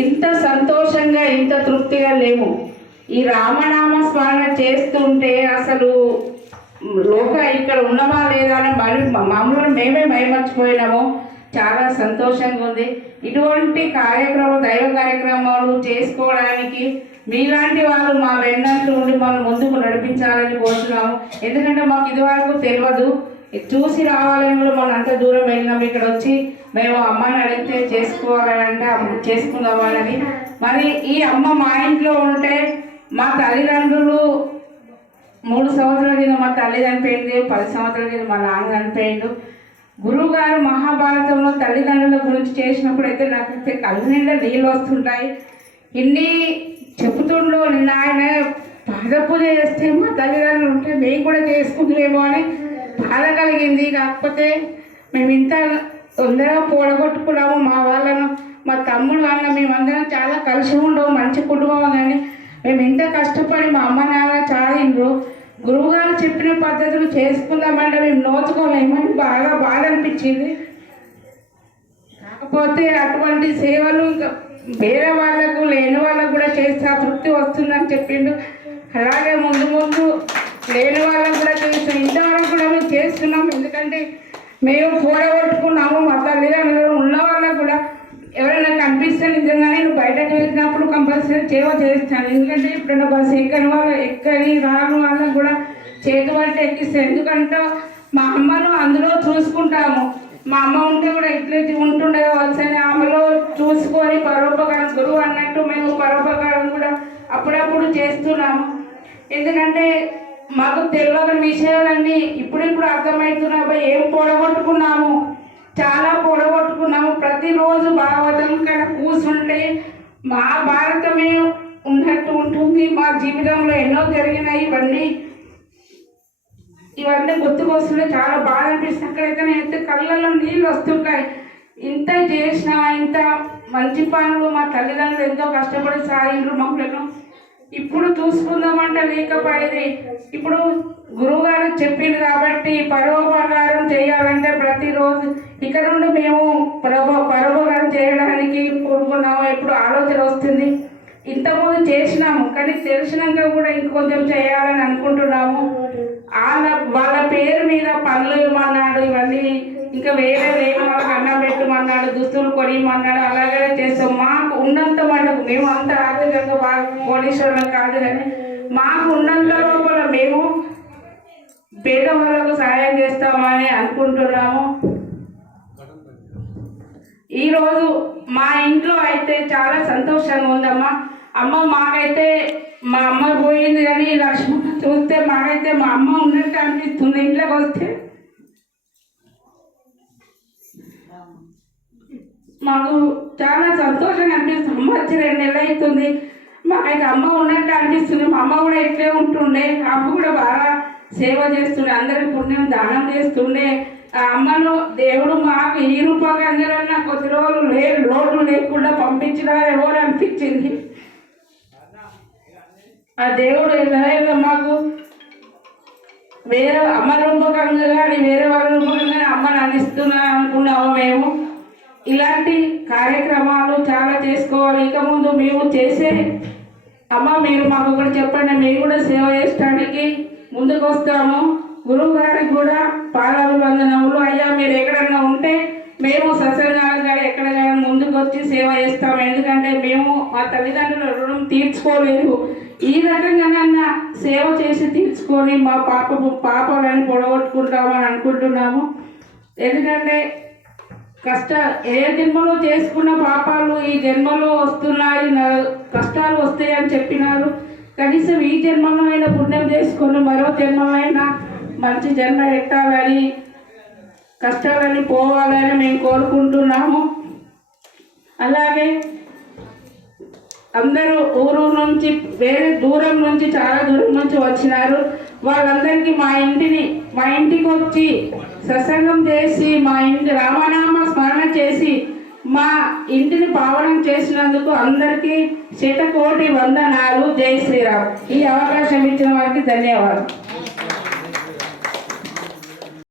ఇంత సంతోషంగా ఇంత తృప్తిగా లేము ఈ రామనామ స్మరణ చేస్తుంటే అసలు లోక ఇక్కడ ఉన్నమా లేదా అని మరి మామూలు మేమే మైమర్చిపోయినాము. చాలా సంతోషంగా ఉంది. ఇటువంటి కార్యక్రమం దైవ కార్యక్రమాలు చేసుకోవడానికి మీలాంటి వాళ్ళు మా వెన్నట్లు ఉండి మనం ముందుకు నడిపించాలని కోరుతున్నాము ఎందుకంటే మాకు ఇదివరకు తెలియదు. చూసి రావాలని కూడా మనం అంత దూరం వెళ్ళినాం. ఇక్కడ వచ్చి మేము అమ్మని అడిగితే చేసుకోవాలని అంటే చేసుకుందామని మరి ఈ అమ్మ మా ఇంట్లో ఉంటే మా తల్లిదండ్రులు మూడు సంవత్సరాల కింద మా తల్లి చనిపోయింది పది సంవత్సరాల కింద మా నాన్న చనిపోయిండు. గురువు గారు మహాభారతంలో తల్లిదండ్రుల గురించి చేసినప్పుడు అయితే నాకైతే కళ్ళు నిండా నీళ్ళు వస్తుంటాయి. ఇన్ని చెబుతుండో నిన్న ఆయన పాద పూజ చేస్తే మా తల్లిదండ్రులు ఉంటే మేము కూడా చేసుకుంటులేమో అని బాధ కలిగింది కాకపోతే మేము ఇంత తొందరగా పూడగొట్టుకున్నాము మా వాళ్ళను మా తమ్ముడు వాళ్ళ మేమందరం చాలా కలిసి ఉండవు మంచి కుటుంబం కానీ మేము ఇంత కష్టపడి మా అమ్మ నాన్న చాలిండ్రు. గురువుగారు చెప్పిన పద్ధతులు చేసుకుందామంటే మేము నోచుకోలేమని బాగా బాధ అనిపించింది. కాకపోతే అటువంటి సేవలు వేరే వాళ్ళకు లేని వాళ్ళకు కూడా చేస్తే ఆ తృప్తి వస్తుందని చెప్పిండు. అలాగే ముందు ముందు లేని వాళ్ళకు కూడా చేస్తాం ఇంత చేస్తున్నాం మేము కూడగొట్టుకున్నాము మా తల్లిదండ్రులు ఉన్న వాళ్ళకు కూడా ఎవరైనా కనిపిస్తే నిజంగానే నువ్వు బయటకు వెళ్ళినప్పుడు కంపల్సరీ సేవ చేస్తాను. ఎందుకంటే ఇప్పుడు బస్సు ఎక్కని వాళ్ళు ఎక్కని రాని వాళ్ళకు కూడా చేతి పట్టి ఎక్కిస్తాను ఎందుకంటే మా అమ్మను అందులో చూసుకుంటాము. మా అమ్మ ఉంటే కూడా ఇట్లా ఉంటుండే కావాల్సిన ఆమెలో చూసుకొని పరోపకారం గురువు అన్నట్టు మేము పరోపకారం కూడా అప్పుడప్పుడు చేస్తున్నాము. ఎందుకంటే మాకు తెలియని విషయాలన్నీ ఇప్పుడిప్పుడు అర్థమవుతున్నాయి. ఏం పొడగొట్టుకున్నాము? చాలా పొడగొట్టుకున్నాము. ప్రతిరోజు భాగవతం ఇక్కడ కూర్చుంటే మా భారతమే ఉన్నట్టు ఉంటుంది. మా జీవితంలో ఎన్నో జరిగినాయి ఇవన్నీ. ఇవన్నీ గుర్తుకొస్తుంటే చాలా బాధ అనిపిస్తుంది. అక్కడైతే నేనైతే కళ్ళల్లో నీళ్ళు వస్తుంటాయి. ఇంత చేసిన ఇంత మంచి పనులు మా తల్లిదండ్రులు ఎంతో కష్టపడి సాగిండ్రు. మమ్మల్ని ఇప్పుడు చూసుకుందామంటే లేకపోయేది. ఇప్పుడు గురువుగారు చెప్పింది కాబట్టి పరోపకారం చేయాలంటే ప్రతిరోజు ఇక్కడ నుండి మేము పరోప పరోపకారం చేయడానికి కోరుకున్నాము? ఇప్పుడు ఆలోచన వస్తుంది. ఇంతకుముందు చేసినాము కానీ తెలిసినాక కూడా ఇంకొంచెం చేయాలని అనుకుంటున్నాము. వాళ్ళ వాళ్ళ పేరు మీద పనులు ఇవ్వమన్నాడు ఇవన్నీ ఇంకా వేరే వేరే వాళ్ళకి అన్నం పెట్టమన్నాడు దుస్తులు కొనియమన్నాడు అలాగే చేస్తాం. మాకు ఉన్నంత మనకు మేము అంత ఆర్థికంగా బాగా కోటీశ్వరం కాదు కానీ మాకు ఉన్నంత లోపల మేము పేదవాళ్ళకు సహాయం చేస్తామని అనుకుంటున్నాము. ఈరోజు మా ఇంట్లో అయితే చాలా సంతోషంగా ఉందమ్మా. అమ్మ మాకైతే మా అమ్మ పోయింది కానీ లక్ష్మణ చూస్తే మాకైతే మా అమ్మ ఉన్నట్టు అనిపిస్తుంది. ఇంట్లోకి వస్తే మాకు చాలా సంతోషంగా అనిపిస్తుంది. అమ్మ వచ్చి రెండు నెలలు అవుతుంది. మాకైతే అమ్మ ఉన్నట్టు అనిపిస్తుంది. మా అమ్మ కూడా ఇట్లే ఉంటుండే. అమ్మ కూడా బాగా సేవ చేస్తుండే. అందరికి పుణ్యం దానం చేస్తుండే. ఆ అమ్మను దేవుడు మాకు ఈ రూపకంగా కొద్ది రోజులు లే లోటు లేకుండా పంపించినారేమో అని అనిపించింది. ఆ దేవుడు ఎలా మాకు వేరే అమ్మ రూపకంగా కానీ వేరే వాళ్ళ రూపకంగా అమ్మను అమ్మని అందిస్తున్నా అనుకున్నాము మేము. ఇలాంటి కార్యక్రమాలు చాలా చేసుకోవాలి. ఇక ముందు మేము చేసే అమ్మ మీరు మాకు కూడా చెప్పండి. మేము కూడా సేవ చేయడానికి ముందుకు వస్తాము గురువు గారికి కూడా పాదాభివందనములు. అయ్యా మీరు ఎక్కడన్నా ఉంటే మేము సత్సంగాలు గారు ఎక్కడైనా ముందుకు వచ్చి సేవ చేస్తాము. ఎందుకంటే మేము మా తల్లిదండ్రుల రుణం తీర్చుకోలేదు. ఈ రకంగానన్నా సేవ చేసి తీర్చుకొని మా పాప పాపాలను పొడగొట్టుకుంటామని అనుకుంటున్నాము. ఎందుకంటే కష్ట ఏ జన్మలో చేసుకున్న పాపాలు ఈ జన్మలో వస్తున్నాయి కష్టాలు వస్తాయని చెప్పినారు. కనీసం ఈ జన్మలో అయినా పుణ్యం చేసుకొని మరో జన్మమైనా మంచి జన్మ ఎట్టాలని కష్టాలని పోవాలని మేము కోరుకుంటున్నాము. అలాగే అందరూ ఊరు నుంచి వేరే దూరం నుంచి చాలా దూరం నుంచి వచ్చినారు. వాళ్ళందరికీ మా ఇంటిని మా ఇంటికి వచ్చి సత్సంగం చేసి మా ఇంటి రామనామ స్మరణ చేసి మా ఇంటిని పావనం చేసినందుకు అందరికీ శతకోటి వందనాలు. జై శ్రీరామ్. ఈ అవకాశం ఇచ్చిన వారికి ధన్యవాదాలు.